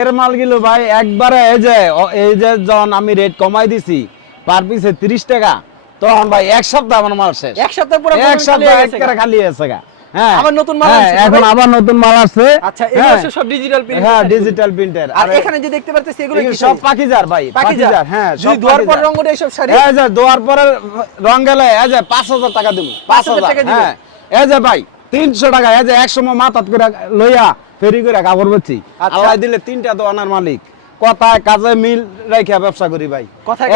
এর মালগুলো ভাই একবারে এই যে এই যে যখন আমি রেট কমাই দিছি পার পিসে তিরিশ টাকা তখন ভাই এক সপ্তাহ আমার মাল শেষ। এক সপ্তাহ পুরো এক সপ্তাহ একবারে খালি আছে গা। হ্যাঁ। আবার নতুন মাল হ্যাঁ, আসছে এখন আবার নতুন মাল আসছে। আচ্ছা হ্যাঁ, এগুলো সব ডিজিটাল প্রিন্ট হ্যাঁ ডিজিটাল প্রিন্টার আর এখানে যে দেখতে পারতেছি এগুলো এগুলো কি সব পাকিজার ভাই পাকিজার। হ্যাঁ সব ধোয়ার পর রং ওঠে এসব শাড়ি? এই দোয়ার পরে রং গেলে এই যে পাঁচ হাজার টাকা দিব পাঁচ 5,000 টাকা দিবেন? হ্যাঁ। এই যে ভাই তিনশো টাকা এই যে এক সময় মাথাত করে লইয়া ফেরি করে কাপড় আচ্ছা। আল্লাহ দিলে তিনটা দোকানের মালিক কথায় কাজে মিল রেখে ব্যবসা করি ভাই কথায়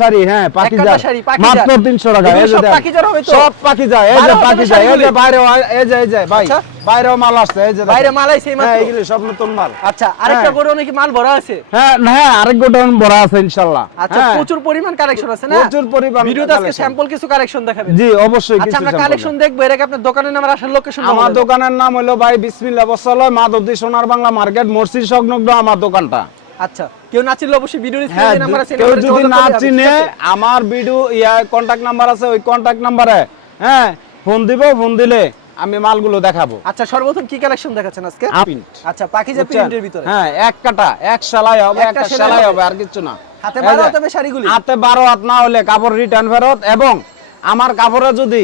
শাড়ি হ্যাঁ পাকিজার। মাত্র তিনশো টাকা সব। পাকিজার এই যে এই যে বাইরে এই যে এই যে ভাই আচ্ছা। বাইরেও মাল আসছে এই যে বাইরে মাল আইছে মাত্র? হ্যাঁ সব নতুন মাল। আচ্ছা আরেকটা হ্যাঁ। করে মাল ভরা আছে? হ্যাঁ হ্যাঁ আরেক গোডাউন ভরা আছে ইনশাআল্লাহ আচ্ছা। প্রচুর পরিমাণ কালেকশন আছে না? প্রচুর পরিমাণ ভিডিওতে আজকে স্যাম্পল কিছু কালেকশন দেখাবেন। জি অবশ্যই আচ্ছা আমরা কালেকশন দেখব। এর আগে আপনার দোকানের নাম আর আসার লোকেশন আমার দোকানের নাম হলো ভাই বিসমিল্লাহ বসালয় মাধবদী সোনার বাংলা মার্কেট মসজিদ সংলগ্ন আমার দোকানটা। আচ্ছা কেউ না চিনলে অবশ্যই স্ক্রিনে নাম্বার আছে কেউ যদি না চিনে আমার ভিডিও ইয়া কন্টাক্ট নাম্বার আছে ওই কন্টাক্ট নাম্বারে হ্যাঁ ফোন দিব ফোন দিলে আমি মালগুলো দেখাবো। আচ্ছা সর্বপ্রথম কি কালেকশন দেখাচ্ছেন আজকে? প্রিন্ট আচ্ছা পাকিজা প্রিন্টের ভিতরে? হ্যাঁ এক কাটা এক সেলাই হবে একটা সেলাই হবে। আর কিছু না। হাতে এই বারো যে, হাতে শাড়িগুলি? হাতে বারো হাত না হলে কাপড় রিটার্ন ফেরত এবং আমার কাপড়ে যদি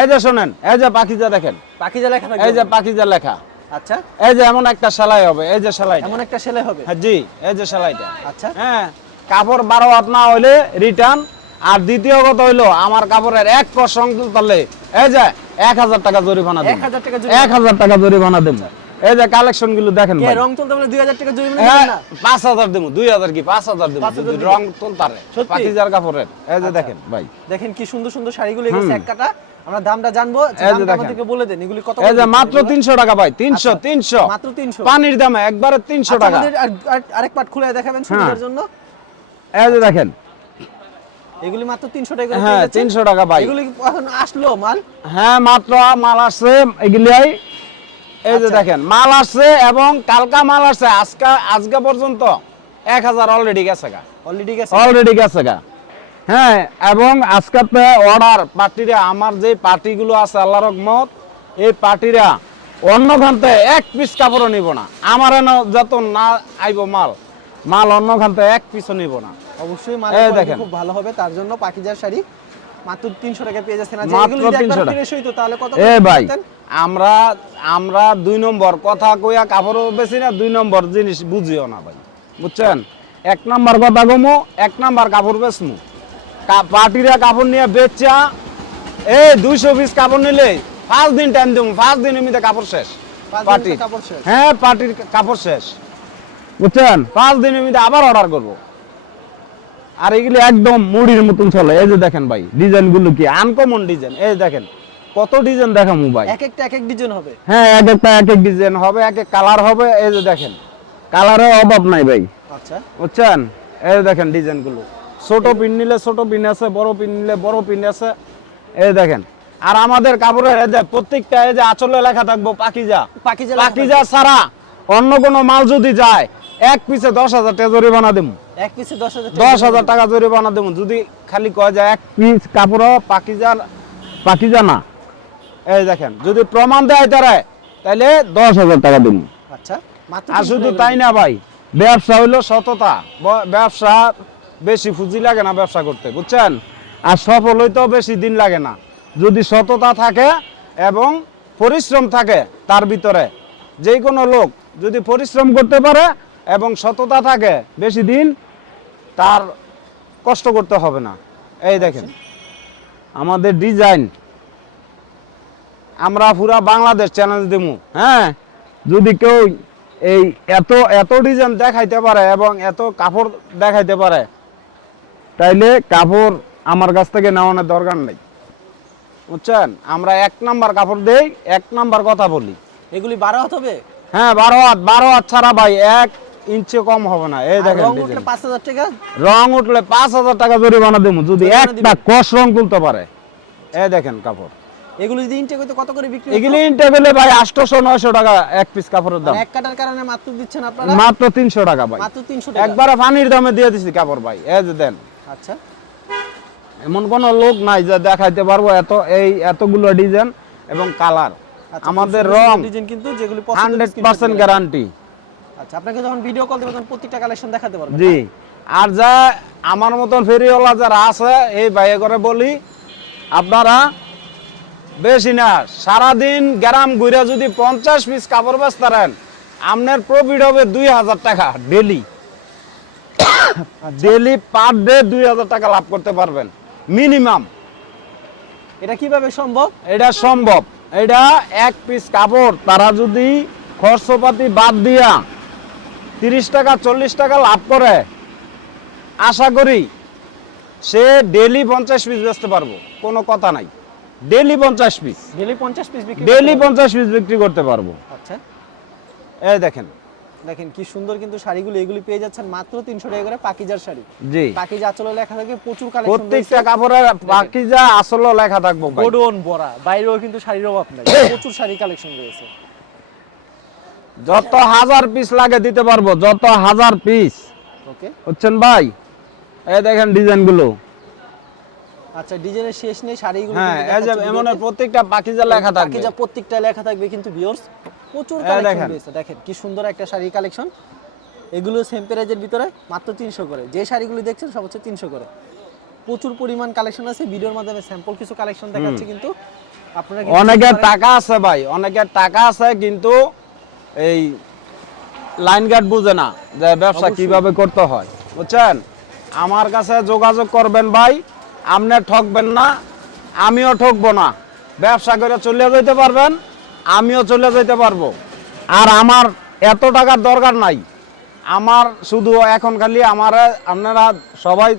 এই যে শোনেন এই যে পাখিজা দেখেন। পাকিজা লেখা এই যে পাখিজা লেখা। আচ্ছা। এই যে এমন একটা সেলাই হবে এই যে সেলাই এমন একটা সেলাই হবে? হ্যাঁ জি এই যে সেলাইটা। আচ্ছা। হ্যাঁ কাপড় বারো হাত না হলে রিটার্ন আর দ্বিতীয় কথা হইল আমার কাপড়ের এক কষ রং তুললে এই যে এক হাজার টাকা জরিমানা দেব 1000 টাকা জরিমানা। এক হাজার টাকা জরিমানা দেব এই যে কালেকশনগুলো দেখেন কে ভাই। রং তুলতে বলে 2000 টাকা জরিমানা হ্যাঁ দিবেন না পাঁচ হাজার দেবো দুই হাজার কি পাঁচ হাজার দেবো 5,000 যদি রং? পাকিজার কাপড়ের এই যে আচ্ছা। দেখেন ভাই দেখেন কি সুন্দর সুন্দর শাড়িগুলো এগুলো হুম। এক কাটা আমরা দামটা জানব। আমাদেরকে বলে দেন এগুলি কত এই যে মাত্র এগুলো? তিনশো টাকা ভাই তিনশো আচ্ছা, তিনশো মাত্র 300 পানির দামে একবারে তিনশো আচ্ছা, টাকা আমাদের আরেক পাট খুলে দেখাবেন হ্যাঁ। সুবিধার জন্য এই যে দেখেন এগুলি মাত্র 300 টাকা হ্যাঁ পেয়ে যাচ্ছেন। তিনশো টাকা ভাই। এগুলি এখন আসলো মাল? হ্যাঁ মাত্র মাল আসছে এগুলিয়াই। এই যে আচ্ছা। দেখেন মাল আসছে এবং কালকা মাল আসছে। আজকে আজকে পর্যন্ত এক হাজার অলরেডি গেছে গা। অলরেডি গেছে অলরেডি গেছে গা। হ্যাঁ এবং আজকে অর্ডার পার্টিরা আমার যে পার্টিগুলো আছে আল্লাহ রহমত এই পার্টিরা অন্য খান্তে এক পিস কাপড়ও নিব না। আমার যত না আইব মাল মাল অন্য খান্তে এক পিসও নিব না। অবশ্যই দেখেন। খুব ভালো হবে তার জন্য পাকিজার শাড়ি। মাত্র 300 টাকা পেয়ে যাচ্ছেন আর যে মাত্র এগুলো যদি 300 একবার টাকা। ফ্রেশ হইতো তাহলে কত এ ভাই আমরা আমরা দুই নম্বর কথা কইয়া কাপড়ও বেশি না দুই নম্বর জিনিস বুঝিও না ভাই বুঝছেন? এক নাম্বার কথা কমু এক নাম্বার কাপড় বেচমু। পার্টিরা কাপড় নিয়ে বেচা এই দুইশো পিস কাপড় নিলে পাঁচ দিন টাইম দেবো পাঁচ দিনের মধ্যে কাপড় শেষ। পাঁচ পার্টির কাপড় শেষ। হ্যাঁ পার্টির কাপড় শেষ। বুঝছেন? পাঁচ দিনের মধ্যে আবার অর্ডার করব। আর এগুলি একদম মুড়ির মতন চলে। এই যে দেখেন ভাই ডিজাইনগুলো কি? আনকমন ডিজাইন এই দেখেন কত ডিজাইন দেখামু ভাই? এক একটা এক এক ডিজাইন হবে। হ্যাঁ এক একটা এক এক ডিজাইন হবে এক এক কালার হবে। এই যে দেখেন কালারের অভাব নাই ভাই। আচ্ছা। বুঝছেন? এই যে দেখেন ডিজাইনগুলো ছোট পিন নিলে ছোট পিন আছে বড় পিন নিলে বড় পিন আছে। এই দেখেন আর আমাদের কাপড়ের এই যে প্রত্যেকটা এই যে আঁচলে লেখা থাকব পাকিজা। পাকিজা পাকিজা ছাড়া অন্য কোনো মাল যদি যায় এক পিসে দশ হাজার টাকা জরিমানা দেবো। এক পিসে 10000 টাকা দশ হাজার টাকা জরিমানা দেবো। যদি খালি কয় যায় এক পিস কাপড় পাকিজা পাকিজা না এই দেখেন যদি প্রমাণ দেয় তারা তাহলে দশ হাজার টাকা দেবো। আচ্ছা আর শুধু তাই না ভাই ব্যবসা হইল সততা। ব্যবসা বেশি পুঁজি লাগে না ব্যবসা করতে বুঝছেন? আর সফল হইতেও বেশি দিন লাগে না। যদি সততা থাকে এবং পরিশ্রম থাকে তার ভিতরে যে কোনো লোক যদি পরিশ্রম করতে পারে এবং সততা থাকে বেশি দিন তার কষ্ট করতে হবে না। এই দেখেন আমাদের ডিজাইন আমরা পুরা বাংলাদেশ চ্যালেঞ্জ দেবো হ্যাঁ? যদি কেউ এই এত এত ডিজাইন দেখাইতে পারে এবং এত কাপড় দেখাইতে পারে তাইলে কাপড় আমার কাছ থেকে নেওয়ানোর দরকার নেই। বুঝছেন? আমরা এক নাম্বার কাপড় দেই এক নাম্বার কথা বলি। এগুলি 12 হাত হবে? হ্যাঁ বারো হাত বারো হাত ছাড়া ভাই এক ইঞ্চি কম হবে না। এই দেখেন রং উঠলে 5000 টাকা? রং উঠলে পাঁচ হাজার টাকা জরিমানা দেবো। যদি একটা? কষ রং তুলতে পারে। এই দেখেন কাপড়। এগুলো যদি ইনটেক হইতো কত করে বিক্রি? এগুলি ভাই আটশোশো নয়শো টাকা এক পিস কাপড়ের দাম। এক কাটার কারণে মাত্র দিচ্ছেন আপনারা? মাত্র তিনশো টাকা ভাই। মাত্র 300 টাকা। একবারে পানির দামে দিয়ে দিছি কাপড় ভাই। এই যে দেন। আচ্ছা। এমন কোন লোক নাই যে দেখাইতে পারব এত এই এতগুলো ডিজাইন এবং কালার। আচ্ছা, আমাদের রং ডিজাইন কিন্তু যেগুলো পছন্দ হান্ড্রেড পার্সেন্ট গ্যারান্টি। আচ্ছা আপনাকে যখন ভিডিও কল দেবো তখন প্রত্যেকটা কালেকশন দেখাতে পারবেন জি। আর যা আমার মতন ফেরিওয়ালা যারা আছে এই ভাইয়ে করে বলি আপনারা বেশি না সারাদিন গ্রাম ঘুরে যদি পঞ্চাশ পিস কাপড় বেচতারেন আপনার প্রফিট হবে দুই হাজার টাকা ডেলি ডেলি পার ডে দুই হাজার টাকা লাভ করতে পারবেন মিনিমাম এটা কীভাবে সম্ভব? এটা সম্ভব। এটা এক পিস কাপড় তারা যদি খরচপাতি বাদ দিয়া তিরিশ টাকা চল্লিশ টাকা লাভ করে। আশা করি সে ডেলি পঞ্চাশ পিস বেচতে পারব কোনো কথা নাই। ডেলি পঞ্চাশ পিস। ডেলি পঞ্চাশ পিস বিক্রি ডেলি? পঞ্চাশ পিস বিক্রি করতে পারব। আচ্ছা। এই দেখেন। দেখেন কি সুন্দর কিন্তু শাড়িগুলো এগুলি পেয়ে যাচ্ছেন মাত্র তিনশো টাকা করে পাকিজার শাড়ি। জি। পাকিজা আঁচলে লেখা থাকবে প্রচুর কালেকশন প্রত্যেকটা কাপড়ের বাকি যা লেখা থাকব। গোডন বড়া বাইরেও কিন্তু শাড়ির অভাব নাই। প্রচুর শাড়ি কালেকশন রয়েছে। যত হাজার পিস লাগে দিতে পারব যত হাজার পিস ওকে হচ্ছেন ভাই? এই দেখেন ডিজাইনগুলো আচ্ছা ডিজাইনের শেষ নেই শাড়িগুলো হ্যাঁ এই যে দেখাচ্ছি প্রত্যেকটা পাকিজা লেখা থাকবে। পাকিজা প্রত্যেকটা লেখা থাকবে কিন্তু ভিউয়ার্স প্রচুর কালেকশন রয়েছে। দেখেন কি সুন্দর একটা শাড়ি কালেকশন এগুলো সেম প্রাইজের ভিতরে মাত্র তিনশো করে। যে শাড়িগুলো দেখছেন সব হচ্ছে তিনশো করে। প্রচুর পরিমাণ কালেকশন আছে। ভিডিওর মাধ্যমে স্যাম্পল কিছু কালেকশন দেখাচ্ছে কিন্তু আপনারা কিন্তু অনেকের টাকা আছে ভাই অনেকের টাকা আছে কিন্তু এই লাইন গার্ড বুঝে না যে ব্যবসা। কীভাবে করতে হয়। বুঝছেন? আমার কাছে যোগাযোগ করবেন ভাই আপনি ঠকবেন না আমিও ঠকবো না। ব্যবসা করে চলে যেতে পারবেন আমিও চলে যেতে পারব। আর আমার এত টাকার দরকার নাই। আমার শুধু এখন খালি আমার আপনারা সবাই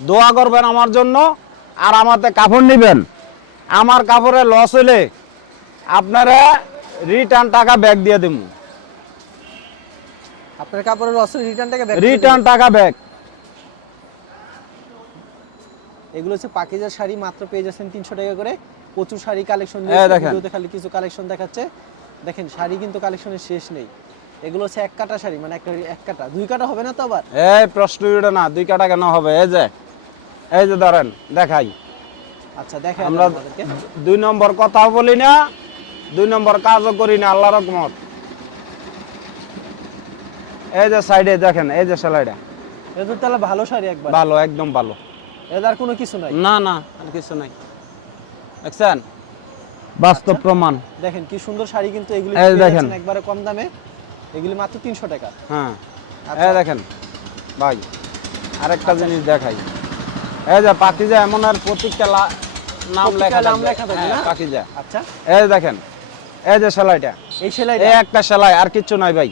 দোয়া করবেন আমার জন্য আর আমাতে কাপড় নেবেন। আমার কাপড়ে লস হলে আপনারা রিটার্ন টাকা ব্যাক দিয়ে দেবো আপনার কাপড়ের অস্ত্র রিটার্নটাকে রিটার্ন টাকা ব্যাক এগুলো হচ্ছে পাকিজার শাড়ি মাত্র পেয়ে যাচ্ছেন তিনশো টাকা করে। প্রচুর শাড়ি কালেকশন এই ভিডিওতে খালি কিছু কালেকশন দেখাচ্ছে। দেখেন শাড়ি কিন্তু কালেকশনের শেষ নেই। এগুলো হচ্ছে এক কাটা শাড়ি মানে একটা এক কাটা। দুই কাটা হবে না তো আবার? এই প্রশ্ন না দুই কাটা কেন হবে? এই যে এই যে ধরেন দেখাই। আচ্ছা দেখেন আমরা দুই নম্বর কথা বলি না দুই নম্বর কাজও করি না আল্লাহ রকমত এই যে সাইডে দেখেন এই যে সেলাইটা। এটা তো তাহলে ভালো শাড়ি একবার। ভালো একদম ভালো। এর আর কোনো কিছু নাই? না না আর কিছু নাই। দেখছেন? বাস্তব প্রমাণ। দেখেন কি সুন্দর শাড়ি কিন্তু এগুলি এই দেখেন। একবারে কম দামে। এগুলি মাত্র তিনশো টাকা। হ্যাঁ। আচ্ছা। এই দেখেন ভাই আরেকটা জিনিস দেখাই। এই যে পাকিজা এমন আর প্রত্যেকটা নাম লেখা নাম লেখা থাকবে হ্যাঁ, না? পাকিজা। আচ্ছা। এই দেখেন এই যে সেলাইটা। এই সেলাই এই একটা সেলাই আর কিছু নাই ভাই।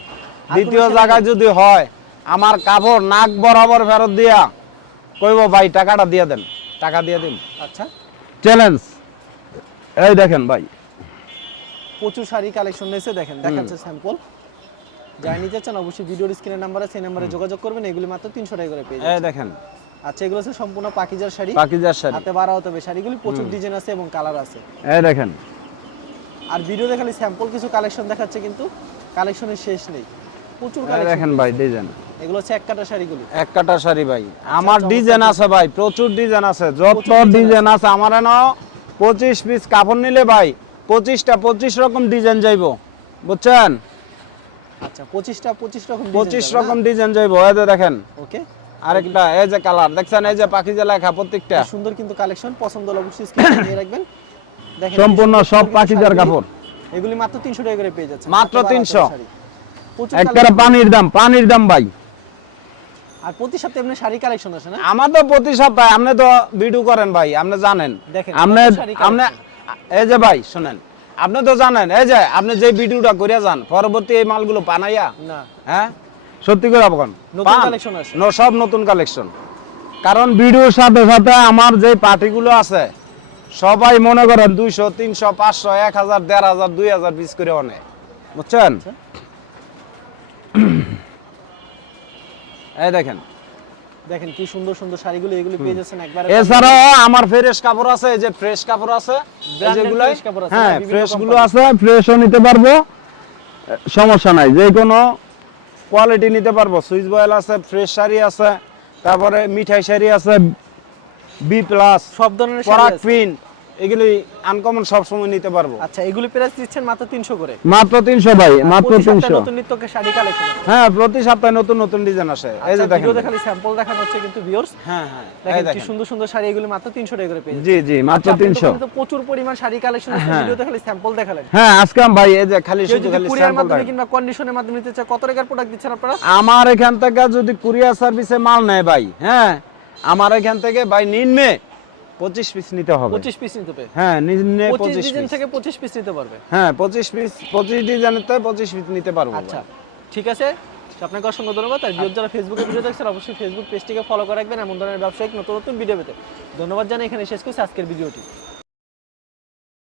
দ্বিতীয় জায়গায় যদি হয় আমার কাপড় নাক বরাবর ফেরত দিয়া কইব ভাই টাকাটা দিয়ে দেন টাকা দিয়ে দিন। আচ্ছা। চ্যালেঞ্জ এই দেখেন ভাই। প্রচুর শাড়ি কালেকশন রয়েছে দেখেন দেখাচ্ছে স্যাম্পল যাই নিতে চান অবশ্যই ভিডিওর স্ক্রিনের নাম্বার আছে সেই নাম্বারে যোগাযোগ করবেন এগুলি মাত্র তিনশো টাকা করে পেয়ে এই দেখেন। আচ্ছা এগুলো হচ্ছে সম্পূর্ণ পাকিজার শাড়ি। পাকিজার শাড়ি। হাতে বাড়া হতে হবে শাড়িগুলি প্রচুর ডিজাইন আছে এবং কালার আছে। এই দেখেন। আর ভিডিওতে খালি স্যাম্পল কিছু কালেকশন দেখাচ্ছে কিন্তু কালেকশনের শেষ নেই। প্রচুর কালেকশন দেখেন ভাই ডিজাইন এগুলো হচ্ছে এক কাটা শাড়িগুলি। এক কাটা শাড়ি ভাই। আমার ডিজাইন আছে ভাই প্রচুর ডিজাইন আছে যত ডিজাইন আছে। আমার এন পঁচিশ পিস কাপড় নিলে ভাই পঁচিশটা পঁচিশ রকম ডিজাইন যাইব। বুঝছেন? আচ্ছা পঁচিশটা পঁচিশ রকম পঁচিশ রকম ডিজাইন যাইব এই যে দেখেন। ওকে। আরেকটা এই যে কালার দেখছেন এই যে পাখি যে লেখা প্রত্যেকটা। সুন্দর কিন্তু কালেকশন পছন্দ হলে অবশ্যই স্ক্রিনে নিয়ে রাখবেন। দেখেন সম্পূর্ণ সব পাখিজার কাপড়। এগুলি মাত্র তিনশো টাকা করে পেয়ে যাচ্ছে মাত্র 300 প্রচুর একটা পানির দাম পানির দাম ভাই। আর প্রতি সপ্তাহে এমনি শাড়ি কালেকশন আছে না? আমার তো প্রতি সপ্তাহে আপনি তো ভিডিও করেন ভাই আপনি জানেন। দেখেন, আপনি আপনি এই যে ভাই শুনেন। আপনি তো জানেন এই যে আপনি যে ভিডিওটা যান পরবর্তী এই মালগুলো পানাইয়া না। হ্যাঁ? সত্যি করে নতুন collection আছে। ন- সব নতুন কালেকশন। কারণ ভিডিওর সাথে সাথে আমার যে পার্টিগুলো আছে সবাই মনে করেন দুইশো তিনশো পাঁচশো এক হাজার দেড় হাজার দুই হাজার পিস করে অনেক বুঝছেন? এই দেখেন। দেখেন কি সুন্দর সুন্দর শাড়িগুলো এগুলি পেয়ে যাচ্ছেন একবারে এছাড়াও আমার ফ্রেশ কাপড় আছে এই যে ফ্রেশ কাপড় আছে যেগুলো fresh কাপড় আছে, হ্যাঁ ফ্রেশগুলো আছে ফ্রেশও নিতে পারব সমস্যা নাই যে কোনো কোয়ালিটি নিতে পারব। সুইচ বয়েল আছে ফ্রেশ শাড়ি আছে তারপরে মিঠাই শাড়ি আছে বি প্লাস সব ধরনের শাড়ি পরাগ আছে। এগুলি আনকমন সবসময় নিতে পারব। আচ্ছা এগুলি প্রাইস দিচ্ছেন মাত্র তিনশো করে? মাত্র তিনশো ভাই মাত্র প্রতি সপ্তাহে তিনশো। নতুন নিত্যকে শাড়ি কালেকশন হ্যাঁ প্রতি সপ্তাহে নতুন নতুন ডিজাইন আসে। এই যে আচ্ছা দেখেন। ভিডিওতে খালি স্যাম্পল দেখানো হচ্ছে কিন্তু ভিউয়ার্স হ্যাঁ হ্যাঁ দেখেন কি সুন্দর সুন্দর শাড়ি এগুলি মাত্র তিনশো টাকা করে পেয়ে জি জি মাত্র আচ্ছা, আপনি তিনশো। দোকানে তো প্রচুর পরিমাণ শাড়ি কালেকশন আছে হ্যাঁ। ভিডিওতে খালি স্যাম্পল দেখালেন। হ্যাঁ আজকে ভাই এই যে খালি শুধু খালি স্যাম্পল মাধ্যমে কিংবা কন্ডিশনের মাধ্যমে নিতে চায় কত টাকার প্রোডাক্ট দিচ্ছেন আপনারা? আমার এখান থেকে যদি কুরিয়ার সার্ভিসে মাল নেয় ভাই হ্যাঁ আমার এখান থেকে ভাই নিম্নে পঁচিশ পিস নিতে হবে। পঁচিশ পিস নিতে পারবে হ্যাঁ নিম্নে পঁচিশ ডিজাইন থেকে পঁচিশ পিস নিতে পারবে? হ্যাঁ পঁচিশ পিস পঁচিশ ডিজাইনের তো পঁচিশ পিস নিতে পারব আচ্ছা ঠিক আছে? আপনাকে অসংখ্য ধন্যবাদ। আর ভিডিও যারা ফেসবুকে ভিডিও দেখছেন অবশ্যই ফেসবুক পেজটিকে ফলো করে রাখবেন। এমন ধরনের ব্যবসায়িক নতুন নতুন ভিডিও পেতে। ধন্যবাদ জানাই এখানে শেষ করছি আজকের ভিডিওটি।